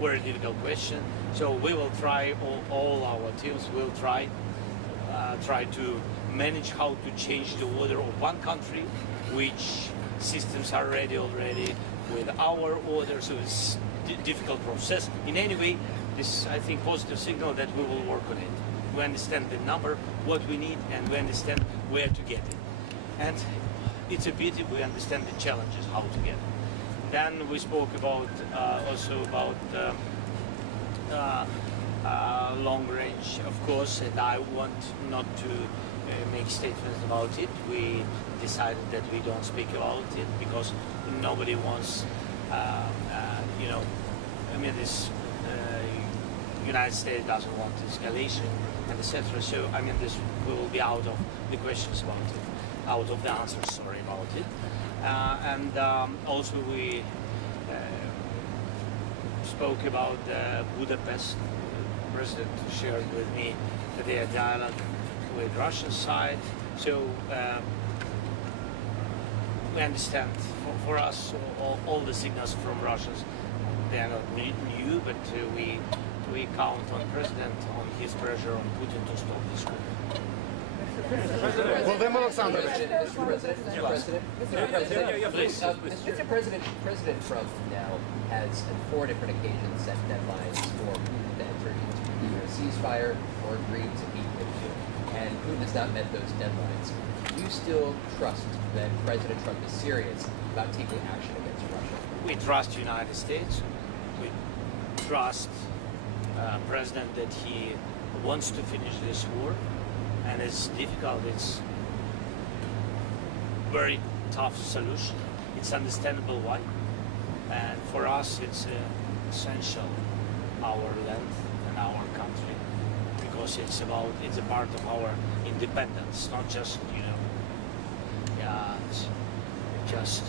very difficult question. So we will try, all our teams will try to manage how to change the order of one country, which systems are ready already with our order. So it's a difficult process. In any way, this, I think, positive signal that we will work on it. We understand the number, what we need, and we understand where to get it. And it's a pity we understand the challenges, how to get it. Then we spoke about also about long range, of course, and I want not to make statements about it. We decided that we don't speak about it because nobody wants, you know, I mean, this United States doesn't want escalation and etc. So I mean, this will be out of the questions about it, out of the answers, sorry, about it. And also we spoke about Budapest. President shared with me their dialogue with Russian side. So we understand for us all the signals from Russians, they are not new, but we count on President, on his pressure on Putin to stop this war. President Trump now has on 4 different occasions set deadlines for Putin to enter into either a ceasefire or agree to meet with you, and Putin has not met those deadlines. Do you still trust that President Trump is serious about taking action against Russia? We trust the United States. We trust President that he wants to finish this war, and it's difficult. It's very tough solution. It's understandable why, and for us it's essential, our land and our country, because it's a part of our independence, not just, you know, just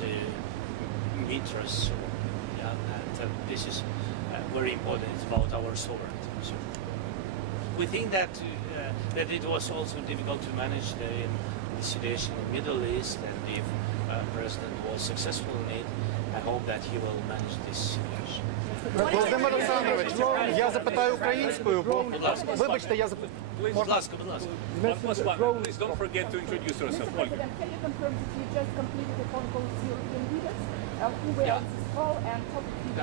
meters. So, yeah, and this is very important. It's about our sovereignty. So we think that that it was also difficult to manage the situation in the Middle East, and if President was successful in it, I hope that he will manage this situation. Володимир Олександрович, я запитаю українською, бо вибачте, я запитаю. Будь ласка, будь ласка. Please don't forget to introduce yourself. Mr. President, can you confirm that you just completed a phone call with European leaders who were on this call and topics you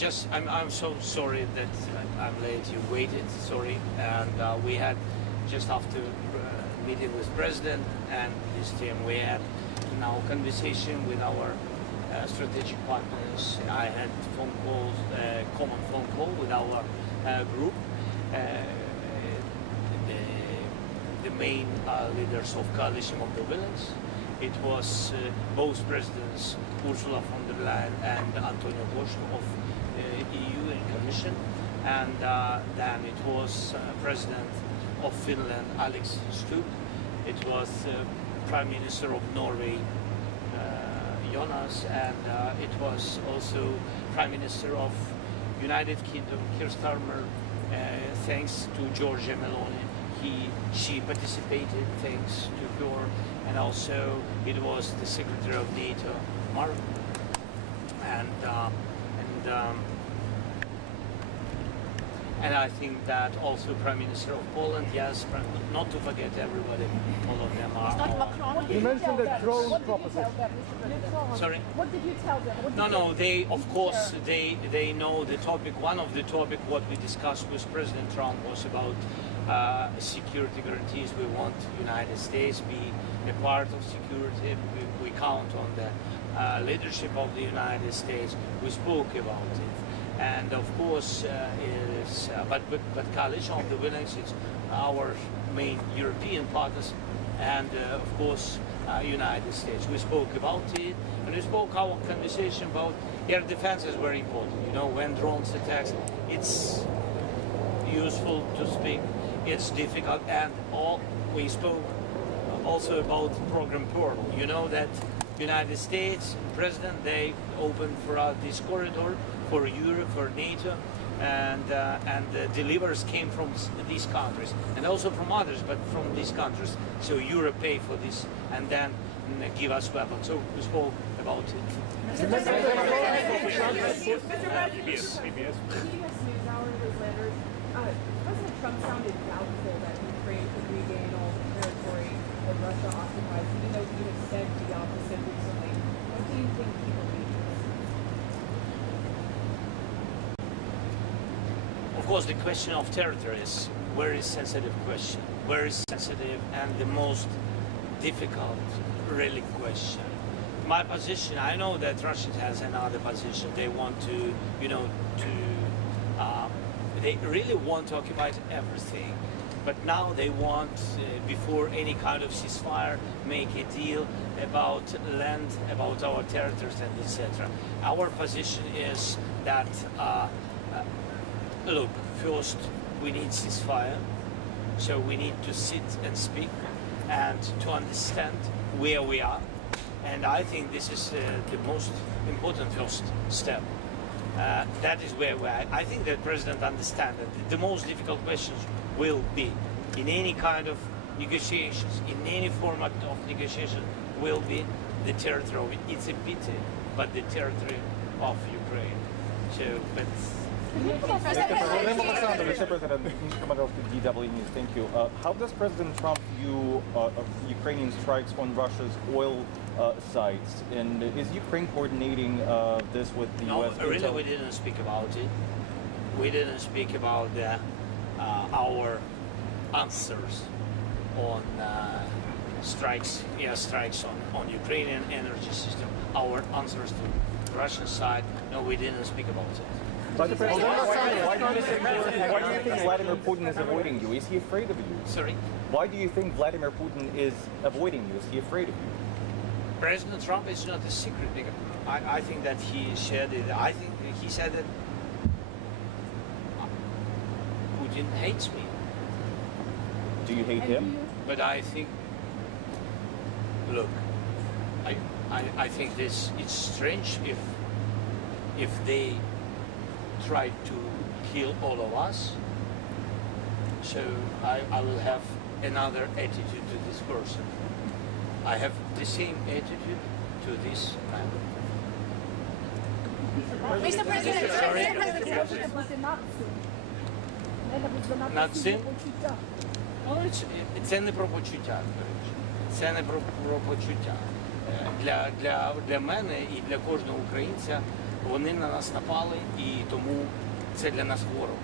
discussed? I'm so sorry that I'm late. You waited, sorry, and we had just after meeting with President and his team, we had now conversation with our strategic partners. I had phone calls, common phone call with our group, the main leaders of Coalition of the Willing. It was both presidents, Ursula von der Leyen and Antonio Costa of EU and Commission, and then it was President of Finland, Alex Stubb. It was Prime Minister of Norway, Jonas, and it was also Prime Minister of United Kingdom, Keir Starmer. Thanks to Giorgia Meloni, she participated. Thanks to her, and also it was the Secretary of NATO, Mark, and I think that also Prime Minister of Poland, yes, not to forget everybody, all of them are. You mentioned the drone proposition. Sorry? What did you tell them? No, they, of course, they know the topic. One of the topic what we discussed with President Trump was about security guarantees. We want United States be a part of security. We count on the leadership of the United States. We spoke about it. And of course, but Coalition of the Willing is our main European partners, and of course, United States. We spoke about it, and we spoke our conversation about air defense is very important. You know, when drones attacks, it's useful to speak. It's difficult, and we spoke also about program Pearl. You know that United States President, they opened for us this corridor for Europe, for NATO, and the delivers came from these countries, and also from others, but from these countries. So Europe pay for this, and then give us weapons. So we spoke about it. PBS. CBS NewsHour was letters. President Trump sounded doubtful that Ukraine could regain all the territory that Russia occupies, even though he has said the opposite recently. What do you think he believes? Of course, the question of territory is a very sensitive question, very sensitive and the most difficult, really, question. My position, I know that Russia has another position. They want to, they really want to occupy everything. But now they want, before any kind of ceasefire, make a deal about land, about our territories, and etc. Our position is that, look, first we need ceasefire, so we need to sit and speak and to understand where we are. And I think this is the most important first step. That is where we are. I think that President understands that the most difficult questions will be in any kind of negotiations, in any format of negotiation, will be the territory. It's a pity, but the territory of Ukraine. So, but. Mr. President, Mr. Komarov to DW News. Thank you. How does President Trump view Ukrainian strikes on Russia's oil sites? And is Ukraine coordinating this with the No, U.S.? really, we didn't speak about it. We didn't speak about our answers on strikes, strikes on Ukrainian energy system. Our answers to Russian side. No, we didn't speak about it. Why do you think Vladimir Putin is avoiding you? Is he afraid of you? Sorry? Why do you think Vladimir Putin is avoiding you? Is he afraid of you? President Trump is not a secret. I think that he shared it. I think he said that Putin hates me. Do you hate him? But I think, look, I think this, it's strange if they try to kill all of us. So I will have another attitude to this person. I have the same attitude to this man. Mr. President, Над цим? Це не про почуття, до речі. Це не про почуття. Для мене і для кожного українця вони на нас напали, і тому це для нас ворог.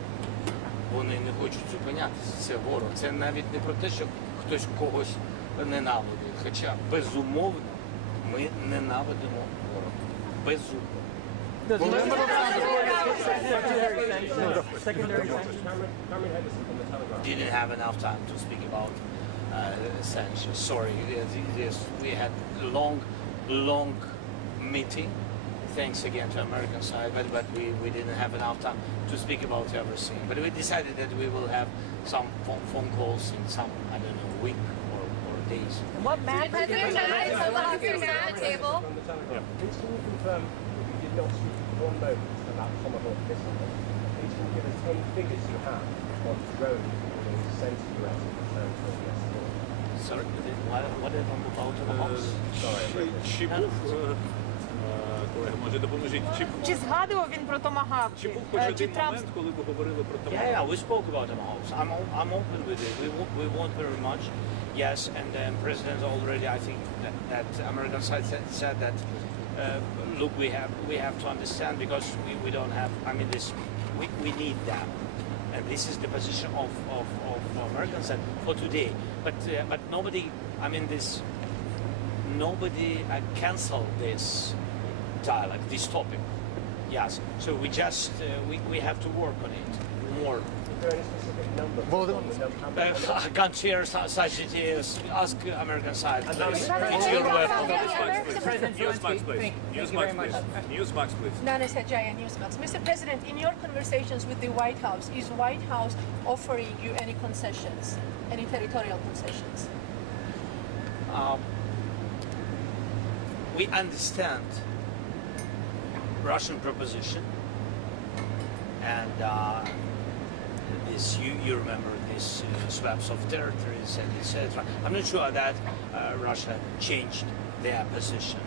Вони не хочуть зупинятися, це ворог. Це навіть не про те, що хтось когось ненавидить. Хоча, безумовно, ми ненавидимо ворога. Безумовно. Didn't have enough time to speak about sanctions. Sorry, yes, we had a long meeting. Thanks again to American side, but we didn't have enough time to speak about everything. But we decided that we will have some phone calls in some, I don't know, week or days. What map? President Trump, so long as you're at the table. Please can you confirm you did not speak for 1 moment about Tomahawk missiles? Please can you give us any figures you have on drones being sent to US in return for the US war? Sorry, whatever about the house. Чи був, колеги, може допоможіть, Чи згадував він про Томагавк? чи був хоч Чи один Трамп момент, коли ви говорили про Yeah, we spoke about the house. I'm open with it. We want very much. Yes, and the president already, I think that American side said that. Look, we have to understand because we don't have. I mean, this we need them, and this is the position of American side for today. But nobody. I mean, nobody canceled this dialogue, this topic. Yes. So we just we have to work on it more. Is there any specific number? I can't share such details. Ask American side. Please. It's your web. Newsmax, please. Newsmax, please. Nana Sajaya, Newsmax. Mr. President, in your conversations with the White House, is White House offering you any concessions, any territorial concessions? We understand Russian proposition, and this you remember this swaps of territories and etc. I'm not sure that Russia changed their position.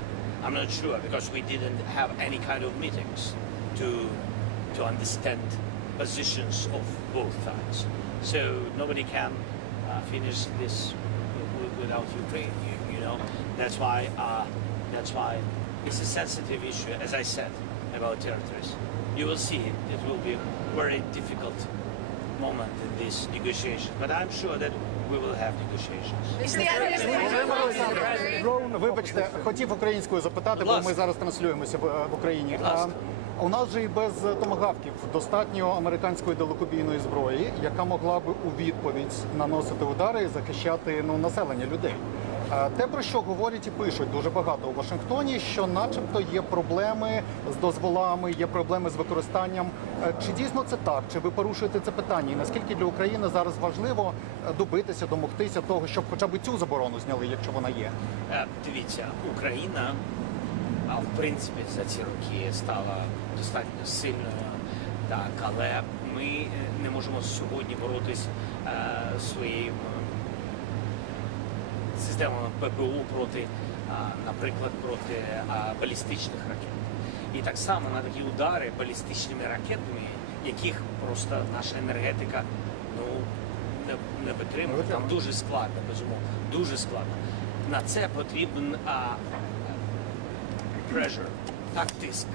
I'm not sure because we didn't have any kind of meetings to understand positions of both sides. So nobody can finish this without Ukraine. You know, that's why it's a sensitive issue, as I said, about territories. You will see it will be a very difficult moment in this negotiation, but I'm sure that we will have negotiations. Вибачте, хотів українською запитати, бо ми зараз транслюємося в Україні. У нас же і без томагавків достатньо американської далекобійної зброї, яка могла би у відповідь наносити удари і захищати населення людей. Те, про що говорять і пишуть дуже багато у Вашингтоні, що начебто є проблеми з дозволами, є проблеми з використанням. Чи дійсно це так? Чи ви порушуєте це питання? І наскільки для України зараз важливо добитися, домогтися того, щоб хоча б цю заборону зняли, якщо вона є? Дивіться, Україна, в принципі, за ці роки стала достатньо сильною, так, але ми не можемо сьогодні боротись своєю системами ППО проти, наприклад, проти балістичних ракет. І так само на такі удари балістичними ракетами, яких просто наша енергетика не витримує. Там дуже складно, безумовно, дуже складно. На це потрібен pressure, так, тиск.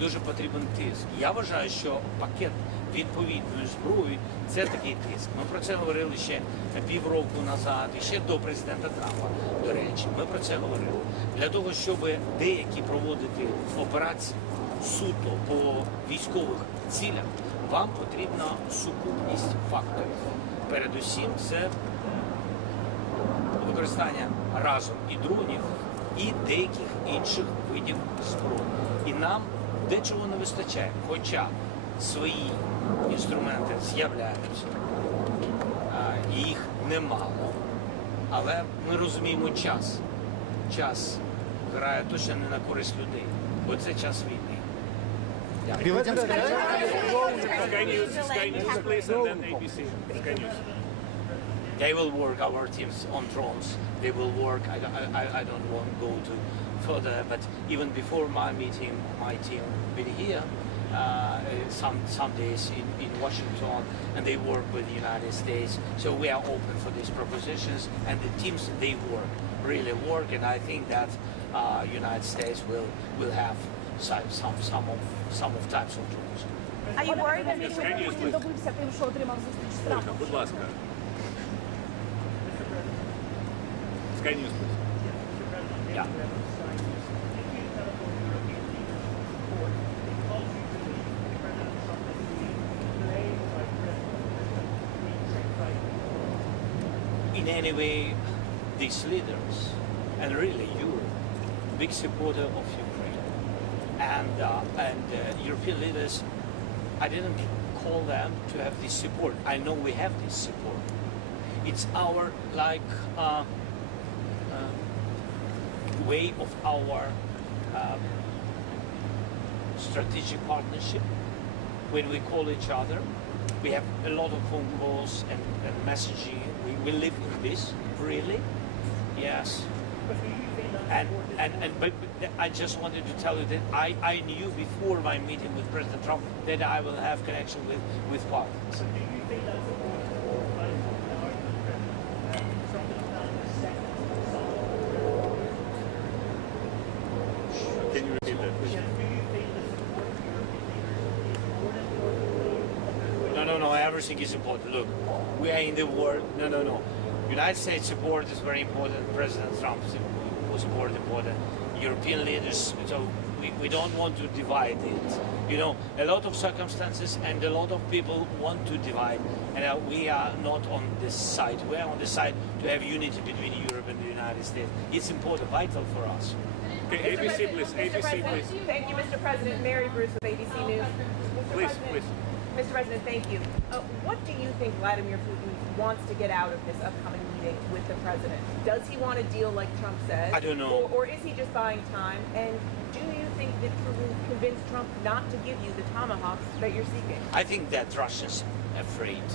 Дуже потрібен тиск. Я вважаю, що пакет відповідної зброї – це такий тиск. Ми про це говорили ще півроку назад, і ще до президента Трампа, до речі. Ми про це говорили. Для того, щоб деякі проводити операції суто по військових цілях, вам потрібна сукупність факторів. Передусім, це використання разом і дронів, і деяких інших видів зброї. І нам дечого не вистачає, хоча свої інструменти з'являються, їх немало, але ми розуміємо час. Час грає точно не на користь людей, бо це час війни. Sky News, please, and then ABC. Sky News. They will work, our teams, on drones. They will work. I don't want to go to further, but even before my meeting, my team been here some days in Washington, and they work with the United States. So we are open for these propositions, and the teams they work, really work, and I think that United States will have some of types of drones. Are you worried that Sky News, please. добився тим, що отримав зустріч з Ольга, Трампом? будь ласка. Sky News, please. Yeah. In any way, these leaders, and really Europe, big supporter of Ukraine, and European leaders, I didn't call them to have this support. I know we have this support. It's our way of our strategic partnership. When we call each other, we have a lot of phone calls and messaging. We live in this, really, yes. But I just wanted to tell you that I knew before my meeting with President Trump that I will have connection with partners. Can you repeat that, please? No, everything is important. Look, we are in the war. No. United States support is very important. President Trump's support is important. European leaders, so we don't want to divide it. You know, a lot of circumstances and a lot of people want to divide, and we are not on this side. We are on the side to have unity between Europe and the United States. It's important, vital for us. Okay, ABC, please. ABC, please. Thank you, Mr. President. Mary Bruce with ABC News. Please, please. Mr. President, thank you. What do you think Vladimir Putin wants to get out of this upcoming meeting with the president? Does he want a deal like Trump says? I don't know. Or is he just buying time? And do you think that Putin convinced Trump not to give you the tomahawks that you're seeking? I think that Russians are afraid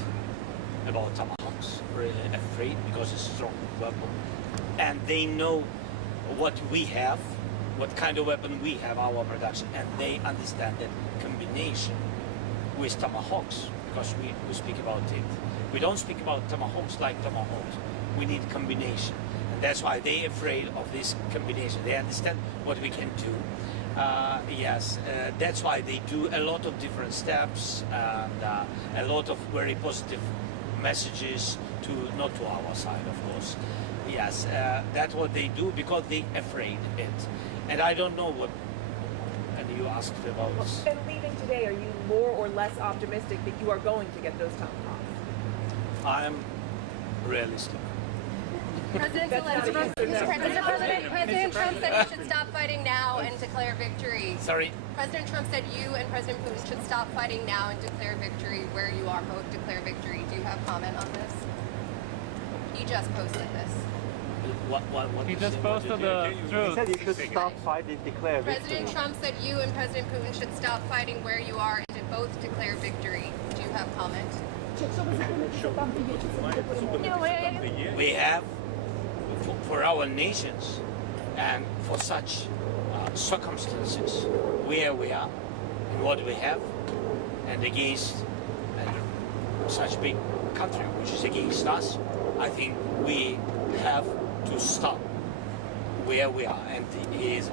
about tomahawks, really afraid because it's a strong weapon. And they know what we have, what kind of weapon we have our production, and they understand that combination with tomahawks, because we speak about it. We don't speak about tomahawks like tomahawks. We need combination, and that's why they're afraid of this combination. They understand what we can do. That's why they do a lot of different steps and a lot of very positive messages to not to our side, of course. Yes, that's what they do because they afraid it. And I don't know what. And you asked about. And leaving today, are you more or less optimistic that you are going to get those tomahawks? I am realistic. President Zelenskyy, President Trump said you should stop fighting now and declare victory. Sorry. President Trump said you and President Putin should stop fighting now and declare victory where you are. Both declare victory. Do you have comment on this? He just posted this. What He just posted the truth. He said you should stop fighting, declare victory. President Trump said you and President Putin should stop fighting where you are and to both declare victory. Do you have comment? we have for our nations and for such circumstances where we are and what we have and against such big country which is against us, I think we have to stop where we are, and he is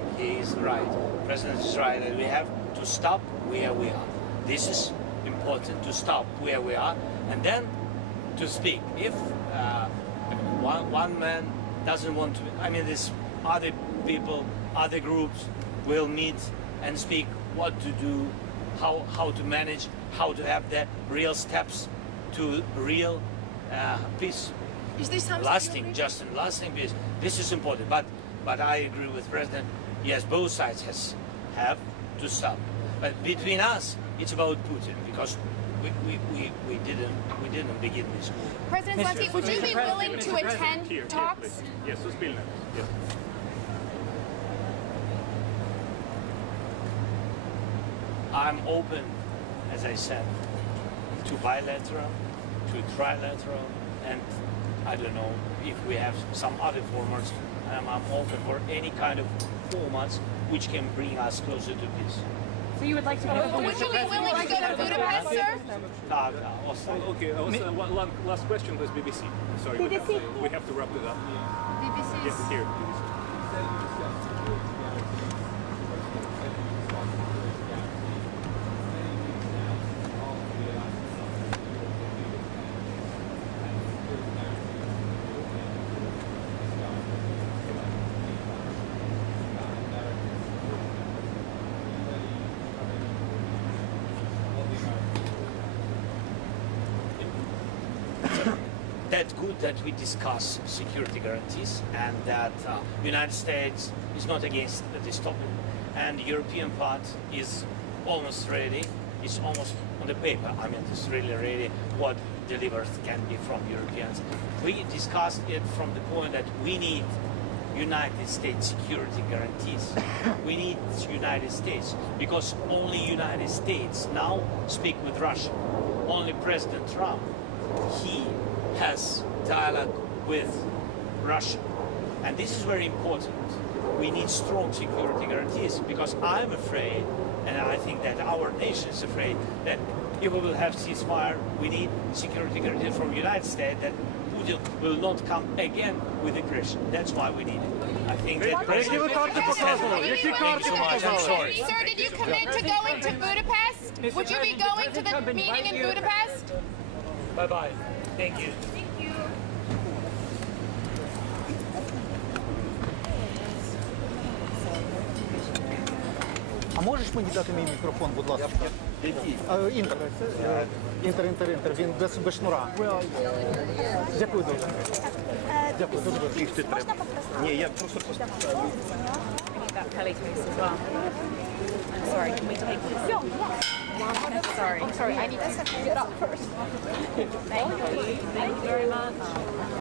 right. The President is right that we have to stop where we are. This is important, to stop where we are and then to speak. If one man doesn't want to, I mean, there's other people, other groups will meet and speak what to do, how to manage, how to have the real steps to real peace. Is this something lasting peace? This is important. But I agree with President. Yes, both sides have to stop. But between us, it's about Putin because we didn't begin this war. President Zelenskyy, would you be willing to attend Here, talks? please. Yes, Suspilna. Yes. I'm open, as I said, to bilateral, to trilateral, and I don't know if we have some other formats. I'm open for any kind of formats which can bring us closer to peace. So you would like to Would you be willing to go to Budapest, sir? Okay, one last question with BBC. Sorry, we have to wrap it up. BBC. Yes, here. BBC. That's good that we discuss security guarantees and that United States is not against this topic, and the European part is almost ready. It's almost on the paper. I mean, it's really ready. What delivered can be from Europeans. We discussed it from the point that we need United States security guarantees. We need United States because only United States now speak with Russia. Only President Trump, he has dialogue with Russia. And this is very important. We need strong security guarantees because I'm afraid, and I think that our nation is afraid, that if we will have ceasefire, we need security guarantees from the United States that Putin will not come again with aggression. That's why we need it. I think that President Thank you so much. I'm sorry. Sir, did you commit to going to Budapest? Would you be going to the meeting in Budapest? Bye-bye. Thank you. Thank you. А можеш мені дати мій мікрофон, будь ласка? Який? Інтер. Він без шнура. Дякую дуже. Дякую дуже. Їх ти треба. Ні, я просто that Kelly case as well. I'm sorry, can we take this? Sorry, I need to get up first. Thank you very much.